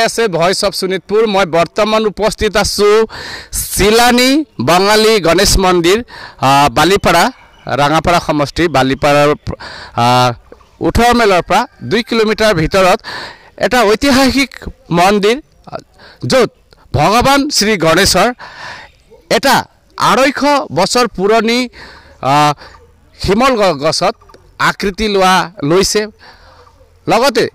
আছে voice of Sonitpur মই বৰ্তমান উপস্থিত আছো চিলানী বাঙালী গণেশ মন্দিৰ বালিপাৰা ৰাঙাপাৰা সমষ্টি বালিপাৰাৰ 18 মাইলৰ পৰা 2 কিলোমিটাৰ ভিতৰত এটা ঐতিহাসিক মন্দিৰ য'ত ভগৱান শ্ৰী গণেশৰ এটা 250 বছৰ পুৰণি শিমল গছত আকৃতি লৈছে লগতে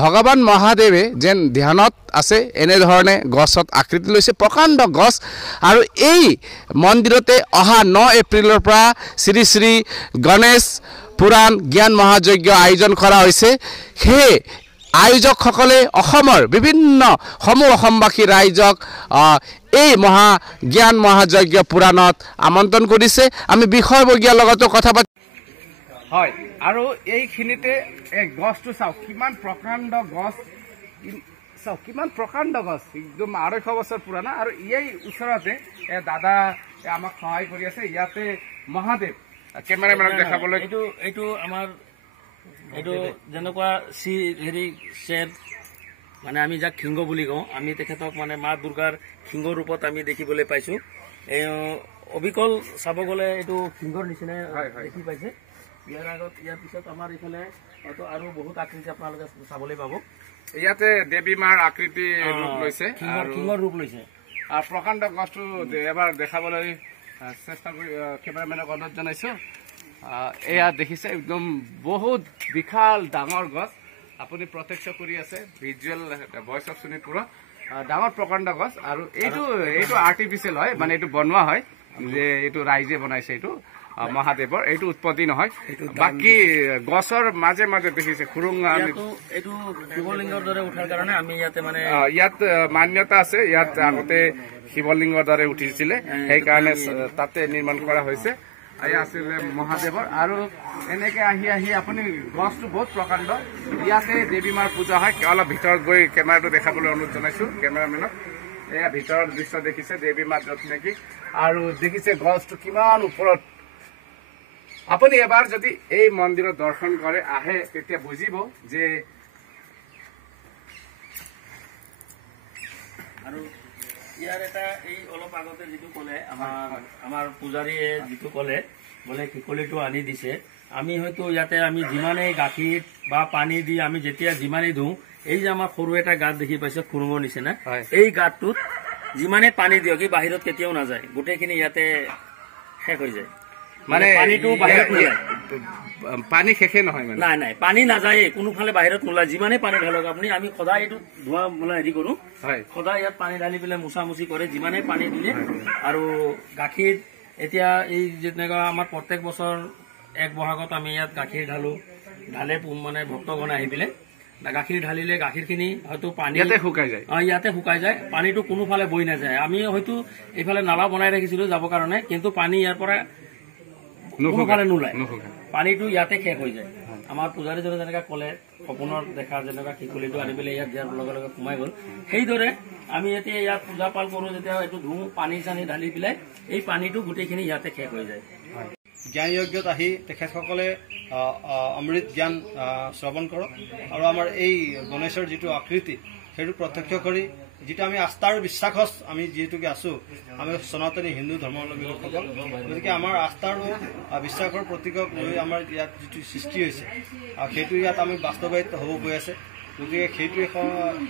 ভগৱান মহাদেৱে যেন ধ্যানত আছে এনেধৰণে গছত আকৃতি লৈছে প্ৰকাণ্ড গছ আৰু এই মন্দিৰতে অহা 9 এপ্ৰিলৰ পৰা শ্ৰী শ্ৰী গণেশ পুৰাণ জ্ঞান মহাযজ্ঞ আয়োজন কৰা হৈছে সেই আয়োজকসকলে অসমৰ বিভিন্ন অসমবাসী ৰাইজক এই জ্ঞান মহাযজ্ঞ পুৰাণত আমন্ত্ৰণ কৰিছে আমি বিষয়ববীয়াৰ লগতো কথা পাতি হয় আৰু এইখিনিতে এই গছটো চাওক কিমান প্ৰকাণ্ড গছ চাওক কিমান প্ৰকাণ্ড গছ একদম 250 বছৰ পুৰণা আৰু এই ওচৰতে দাদা আমাক সহায় কৰি আছে ইয়াতে মহাদেৱ কেমেৰামেনক দেখাবলৈ এইটো আমাৰ এইটো যেনেকুৱা শ্বেৰ মানে আমি যাক সিংহ বুলি কওঁ আমি তেখেতক মানে মা দুৰ্গাৰ সিংহ ৰূপত আমি দেখিবলৈ পাইছোঁ এই অবিকল চাব গ'লে এইটো সিংহৰ নিচিনাই দেখি পাইছে ইয়াৰ আগত ইয়াৰ পিছত আমাৰ এইফালে হয়তো আৰু বহুত আকৃতি আপোনালোকে চাবলৈ পাব ইয়াতে দেৱী মাৰ আকৃতি ৰূপ লৈছে সিংহৰ ৰূপ লৈছে আৰু প্ৰকাণ্ড গছটো এবাৰ দেখাবলৈ চেষ্টা কৰি কেমেৰামেনক অনুৰোধ জনাইছোঁ এয়া দেখিছে একদম বহুত বিশাল ডাঙৰ গছ আপুনি প্ৰত্যক্ষ কৰি আছে ভিজুৱেল ভয়েস অফ শোণিতপুৰৰ ডাঙৰ প্ৰকাণ্ড গছ আৰু এইটো আৰ্টিফিচিয়েল হয় মানে এইটো বনোৱা হয় যে এইটো ৰাইজে বনাইছে এইটো মহাদেৱৰ এইটো উৎপত্তি নহয় বাকী গছৰ মাজে মাজে দেখিছে খুৰুঙা এইটো শিৱলিংগৰ দৰে উঠাৰ কাৰণে আমি ইয়াতে মানে ইয়াত মান্যতা আছে ইয়াত আগতে শিৱলিংগৰ দৰে উঠিছিলে সেইকাৰণে তাতে নিৰ্মাণ কৰা হৈছে এয়া আছিলে মহাদেৱৰ আৰু এনেকে আহি আপুনি গছটো বহুত প্ৰকাণ্ড ইয়াতে দেৱী মাৰ পূজা হয় অলপ ভিতৰত গৈ কেমেৰাটো দেখাবলৈ অনুৰোধ জনাইছোঁ কেমেৰামেনক এয়া ভিতৰৰ দৃশ্য দেখিছে দেৱী মাৰ য'ত নেকি আৰু দেখিছে গছটো কিমান ওপৰত আপুনি এবাৰ যদি এই মন্দিৰত দৰ্শন কৰে আহে তেতিয়া বুজিব যে আৰু ইয়াৰ এটা এই অলপ আগতে যিটো ক'লে আমাৰ পূজাৰীয়ে যিটো ক'লে বোলে শিকলিটো আনি দিছে আমি হয়তো ইয়াতে আমি যিমানেই গাখীৰ বা পানী দি আমি যেতিয়া যিমানেই ধুওঁ এই যে আমাৰ সৰু এটা গাঁত দেখি পাইছে খুৰুঙৰ নিচিনা এই গাঁতটোত যিমানেই পানী দিয়ক ই বাহিৰত কেতিয়াও নাযায় গোটেইখিনি ইয়াতে শেষ হৈ যায় মানে পানীটো বাহিৰত নোলায় পানী শেষে নহয় মানে নাই পানী নাযায় কোনোফালে বাহিৰত নোলায় যিমানেই পানী ঢালক আপুনি আমি সদায় এইটো ধোৱা বোলা হেৰি কৰোঁ সদায় ইয়াত পানী ঢালি পেলাই মোচামুচি কৰে যিমানেই পানী দিলে আৰু গাখীৰ এতিয়া এই যেনেকুৱা আমাৰ প্ৰত্যেক বছৰ 1 বহাগত আমি ইয়াত গাখীৰ ঢালে মানে ভক্তগণ আহি পেলাই গাখীৰ ঢালিলে গাখীৰখিনি হয়তো পানী ইয়াতে শুকাই যায় পানীটো কোনোফালে বৈ নাযায় আমি হয়তো এইফালে নালা বনাই ৰাখিছিলোঁ যাবৰ কাৰণে কিন্তু পানী ইয়াৰ পৰা কোনোফালে নোলায় পানীটো ইয়াতে শেষ হৈ যায় আমাৰ পূজাৰীজনে যেনেকৈ ক'লে সপোনৰ দেখা যেনেকুৱা শিকলিটো আনি পেলাই ইয়াত দিয়াৰ লগে লগে সোমাই গ'ল সেইদৰে আমি এতিয়া ইয়াত পূজা পাল কৰোঁ যেতিয়া এইটো ধুওঁ পানী চানী ঢালি পেলাই এই পানীটো গোটেইখিনি ইয়াতে শেষ হৈ যায় জ্ঞান যজ্ঞত আহি তেখেতসকলে অমৃত জ্ঞান শ্ৰৱণ কৰক আৰু আমাৰ এই গণেশৰ যিটো আকৃতি সেইটো প্ৰত্যক্ষ কৰি যিটো আমি আস্থাৰ বিশ্বাসত আমি যিহেতুকে আছোঁ আমি সনাতনী হিন্দু ধৰ্মাৱলম্বীসকল গতিকে আমাৰ আস্থাৰ বিশ্বাসৰ প্ৰতীকক লৈ আমাৰ ইয়াত যিটো সৃষ্টি হৈছে আৰু সেইটো ইয়াত আমি বাস্তৱায়িত হ'ব গৈ আছে গতিকে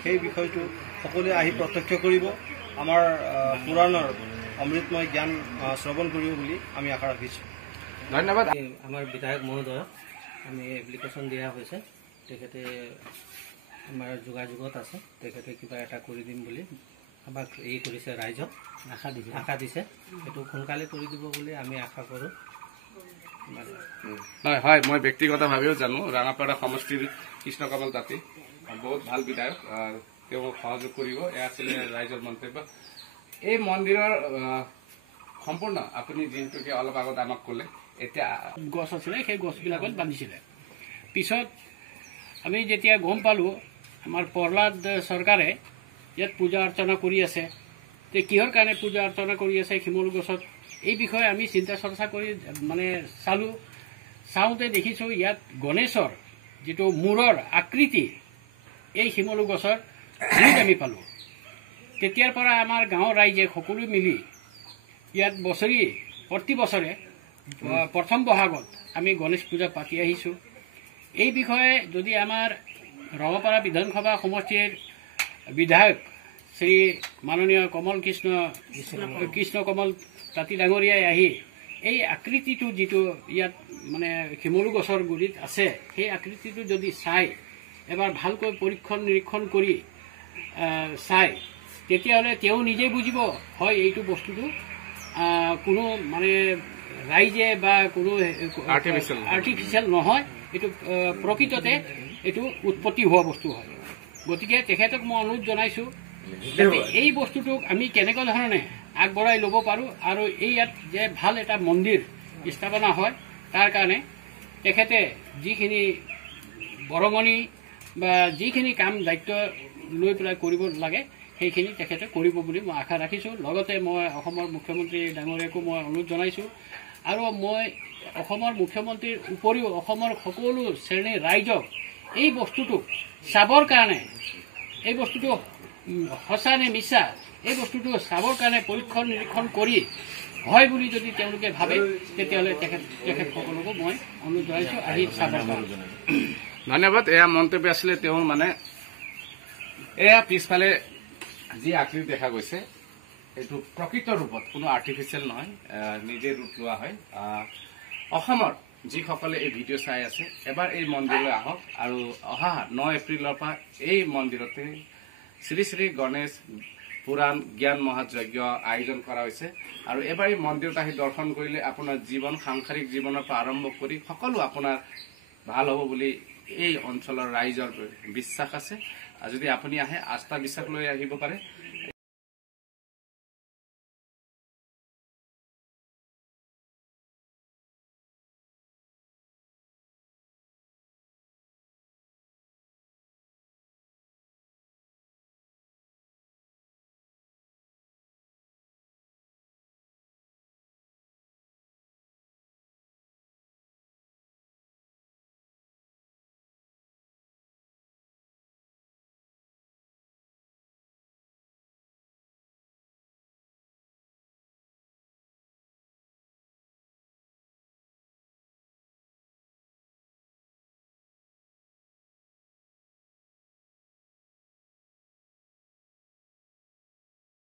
সেই বিষয়টো সকলোৱে আহি প্ৰত্যক্ষ কৰিব আমাৰ পুৰাণৰ অমৃতময় জ্ঞান শ্ৰৱণ কৰিব বুলি আমি আশা ৰাখিছোঁ ধন্যবাদ আমাৰ বিধায়ক মহোদয়ক আমি এপ্লিকেশ্যন দিয়া হৈছে তেখেতে আমাৰ যোগাযোগত আছে তেখেতে কিবা এটা কৰি দিম বুলি আমাক এই কৰিছে ৰাইজক আশা দিছে সেইটো সোনকালে কৰি দিব বুলি আমি আশা কৰোঁ হয় মই ব্যক্তিগতভাৱেও জানো ৰাঙাপাৰা সমষ্টিৰ কৃষ্ণকমল তাঁতী বহুত ভাল বিধায়ক তেওঁ সহযোগ কৰিব এয়া আছিলে ৰাইজৰ মন্তব্য এই মন্দিৰৰ সম্পূৰ্ণ আপুনি যিহেতুকে অলপ আগত আমাক ক'লে এতিয়া গছ আছিলে সেই গছবিলাকত বান্ধিছিলে পিছত আমি যেতিয়া গম পালোঁ আমাৰ প্ৰহ্লাদ চৰকাৰে ইয়াত পূজা অৰ্চনা কৰি আছে তে কিহৰ কাৰণে পূজা অৰ্চনা কৰি আছে শিমলু গছত এই বিষয়ে আমি চিন্তা চৰ্চা কৰি মানে চাওঁতে দেখিছোঁ ইয়াত গণেশৰ যিটো মূৰৰ আকৃতি এই শিমলু গছৰ নিউজ আমি পালোঁ। তেতিয়াৰ পৰা আমাৰ গাঁৱৰ ৰাইজে সকলো মিলি ইয়াত প্ৰতি বছৰে প্ৰথম বহাগত আমি গণেশ পূজা পাতি আহিছোঁ। এই বিষয়ে যদি আমাৰ ৰঙাপাৰা বিধানসভা সমষ্টিৰ বিধায়ক শ্ৰী মাননীয় কৃষ্ণ কমল তাঁতী ডাঙৰীয়াই আহি এই আকৃতিটো যিটো ইয়াত মানে শিমলু গছৰ গুৰিত আছে, সেই আকৃতিটো যদি চাই এবাৰ ভালকৈ পৰীক্ষণ নিৰীক্ষণ কৰি চাই, তেতিয়াহ'লে তেওঁ নিজেই বুজিব হয় এইটো বস্তুটো কোনো মানে ৰাইজে বা কোনো আৰ্টিফিচিয়েল নহয়, এইটো প্ৰকৃততে এইটো উৎপত্তি হোৱা বস্তু হয়। গতিকে তেখেতক মই অনুৰোধ জনাইছোঁ যাতে এই বস্তুটোক আমি কেনেকুৱা ধৰণে আগবঢ়াই ল'ব পাৰোঁ আৰু এই ইয়াত যে ভাল এটা মন্দিৰ স্থাপনা হয় তাৰ কাৰণে তেখেতে যিখিনি বৰঙণি বা যিখিনি কাম দায়িত্ব লৈ পেলাই কৰিব লাগে সেইখিনি তেখেতে কৰিব বুলি মই আশা ৰাখিছোঁ। লগতে মই অসমৰ মুখ্যমন্ত্ৰী ডাঙৰীয়াকো মই অনুৰোধ জনাইছোঁ আৰু মই অসমৰ মুখ্যমন্ত্ৰীৰ উপৰিও অসমৰ সকলো শ্ৰেণীৰ ৰাইজক এই বস্তুটো চাবৰ কাৰণে, এই বস্তুটো সঁচা নে মিছা এই বস্তুটো চাবৰ কাৰণে পৰীক্ষণ নিৰীক্ষণ কৰি হয় বুলি যদি তেওঁলোকে ভাবে তেতিয়াহ'লে তেখেতসকলকো মই অনুৰোধ জনাইছোঁ আহি চাবৰ কাৰণে। ধন্যবাদ। এয়া মন্তব্য আছিলে তেওঁৰ। মানে এয়া পিছফালে যি আকৃতি দেখা গৈছে এইটো প্ৰকৃত ৰূপত কোনো আৰ্টিফিচিয়েল নহয়, নিজে ৰূপ লোৱা হয়। অসমৰ যিসকলে এই ভিডিঅ' চাই আছে এবাৰ এই মন্দিৰলৈ আহক আৰু অহা 9 এপ্ৰিলৰ পৰা এই মন্দিৰতে শ্ৰী শ্ৰী গণেশ পুৰাণ জ্ঞান মহাযজ্ঞ আয়োজন কৰা হৈছে আৰু এবাৰ এই মন্দিৰত আহি দৰ্শন কৰিলে আপোনাৰ জীৱন, সাংসাৰিক জীৱনৰ পৰা আৰম্ভ কৰি সকলো আপোনাৰ ভাল হ'ব বুলি এই অঞ্চলৰ ৰাইজৰ বিশ্বাস আছে। যদি আপুনি আহে আস্থা বিশ্বাস লৈ আহিব পাৰে।